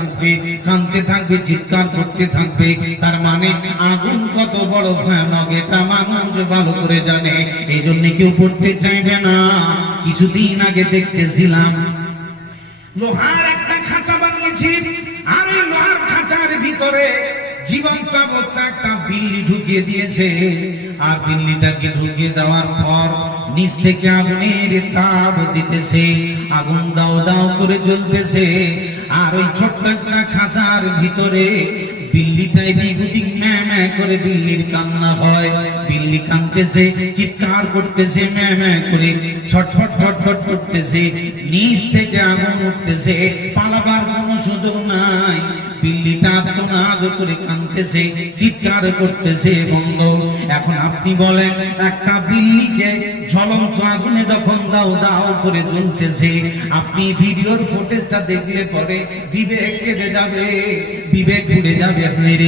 থাকবে, কাঁদতে থাকবে, চিৎকার করতে থাকবে। তার মানে আগুন কত বড় ভয়ানক এটা মানুষ ভালো করে জানে, এই জন্য কেউ পড়তে চাইবে না। কিছুদিন আগে দেখতেছিলাম লোহার একটা খাঁচা বানিয়েছি, আর ওই লোহার খাঁচার ভিতরে জীবন্ত অবস্থা একটা বিল্লি ঢুকিয়ে দিয়েছে। আর বিল্লিটাকে ঢুকিয়ে দেওয়ার পর নিচ থেকে আগুনের তাপ দিতেছে, আগুন দাও দাও করে জ্বলতেছে। আর ওই ছোট্ট একটা খাঁচার ভিতরে বিল্লিটা এদিক ওদিক ম্যাঁ ম্যাঁ করে বিল্লির কান্না হয়। বিল্লি কাঁদতেছে, চিৎকার করতেছে, ম্যাঁ ম্যাঁ করে ছটফট ছটফট করতেছে। নিচ থেকে আগুন উঠতেছে, পালাবার কোনো সুযোগ নাই। বিল্লিটা আর্তনাদ করে কাঁদতেছে, চিৎকার করতেছে বন্ধ। এখন আপনি বলেন, একটা বিল্লিকে ঝলন্ত আগুনে যখন দাও দাও করে জ্বলতেছে, আপনি ভিডিওর ফুটেজটা দেখলে পরে বিবেক কেঁদে যাবে, বিবেক ঘুরে যাবে। আপনার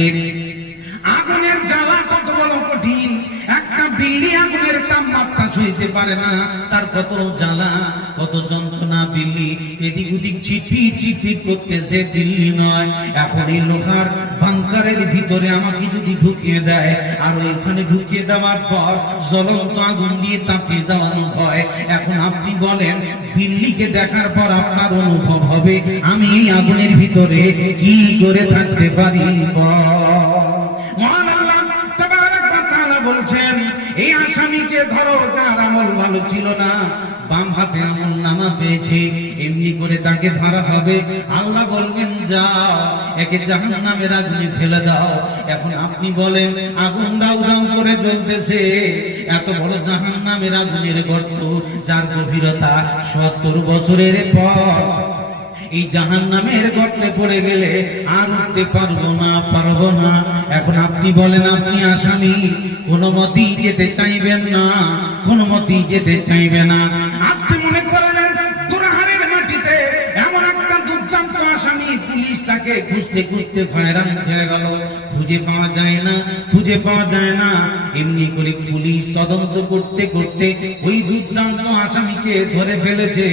আগুনের জ্বালা কত বড় কঠিন, একটা বিল্লি আগুনের তাপমাত্রা সইতে পারে না, তার কত জ্বালা, কত যন্ত্রণা। বিল্লি এদিক ওদিক ছিটফিট ছিটফিট করতেছে, বিল্লি নয়। এখন এই লোহার বাংকারের ভিতরে আমাকে যদি ঢুকিয়ে দেয়, আর ওইখানে ঢুকিয়ে দেওয়ার পর জ্বলন্ত আগুন দিয়ে তাপিয়ে দেওয়ানো হয়, এখন আপনি বলেন বিল্লিকে দেখার পর আপনার অনুভব হবে আমি এই আগুনের ভিতরে কি করে থাকতে পারি? মহান আল্লাহ তাবারাক ওয়া তাআলা বলছেন, এই আসামিকে ধরো যার আমল ভালো ছিল না, বাম হাতে আমল নামা পেয়েছে, এমনি করে তাকে ধরা হবে। আল্লাহ বলবেন যাও একে জাহান্নামের আগুনে ফেলে দাও। এখন আপনি বলেন আগুন দাউ দাউ করে জ্বলতেছে, এত বড় জাহান্নামের আগুনের গর্ত, যার গভীরতা 70 বছরের পর এই জাহান্নামের গর্তে পড়ে গেলে আর উঠতে পারবো না। এখন আপনি বলেন আপনি আসামি, কোনো মতেই যেতে চাইবেন না, কোনো মতেই যেতে চাইবে না। আপনি মনে করলেন গুনাহের মাটিতে এমন একটা দুর্দান্ত আসামি, পুলিশ তাকে খুঁজতে খুঁজতে হয়রান হয়ে গেল, খুঁজে পাওয়া যায় না, খুঁজে পাওয়া যায় না। এমনি করে পুলিশ তদন্ত করতে করতে ওই দুর্দান্ত আসামিকে ধরে ফেলেছে।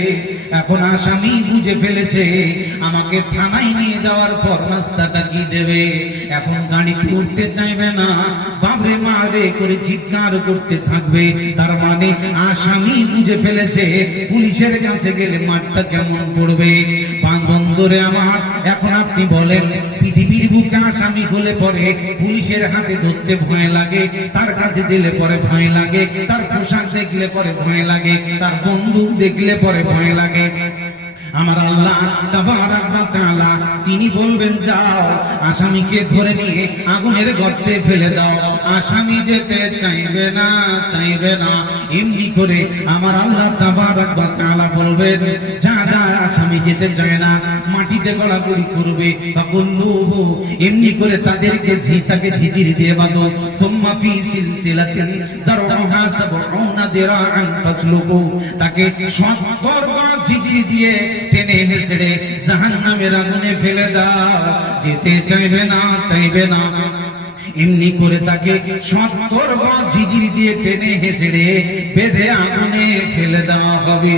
এখন আসামি বুঝে ফেলেছে আমাকে থানায় নিয়ে যাওয়ার পর রাস্তাটা কি দেবে। এখন গাড়িতে উঠতে চাইবে না, বাবরে মারে করে চিৎকার করতে থাকবে। তার মানে আসামি বুঝে ফেলেছে পুলিশের কাছে গেলে মাঠটা কেমন পড়বে। বন্ধুরে আমার, এখন আপনি বলেন পৃথিবীর বুকে আসামি হলে পরে পুলিশের হাতে ধরতে ভয় লাগে, তার কাছে দিলে পরে ভয় লাগে, তার পোশাক দেখলে পরে ভয় লাগে, তার বন্দুক দেখলে পরে ভয় লাগে। আমার আল্লাহ তাবারাক ওয়া তাআলা তিনি বলবেন যাও আসামিকে ধরে নিয়ে আগুনের গর্তে ফেলে দাও। আসামি যেতে চাইবে না, চাইবে না। এমনি করে আমার আল্লাহ তাবারাক ওয়া তাআলা বলবেন যা যা আসামি যেতে চায় না, মাটিতে গড়াগড়ি করবে। ফাকুল্লুহু এমনি করে তাদেরকে ঝিঝিরি দিয়ে বাঁধো। সুম্মা ফি সিলসিলাতিন দারউহা ৭০ দিরাআন ফাসলুকু, তাকে ৭০ গজ ঝিঝিরি দিয়ে টেনে হেসড়ে জাহান্নামের আগুনে ফেলে দাও। যেতে চাইবে না, চাইবে না। এমনি করে তাকে ৭০ গজ ঝিঝিরি দিয়ে টেনে হেসড়ে বেঁধে আগুনে ফেলে দেওয়া হবে।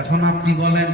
এখন আপনি বলেন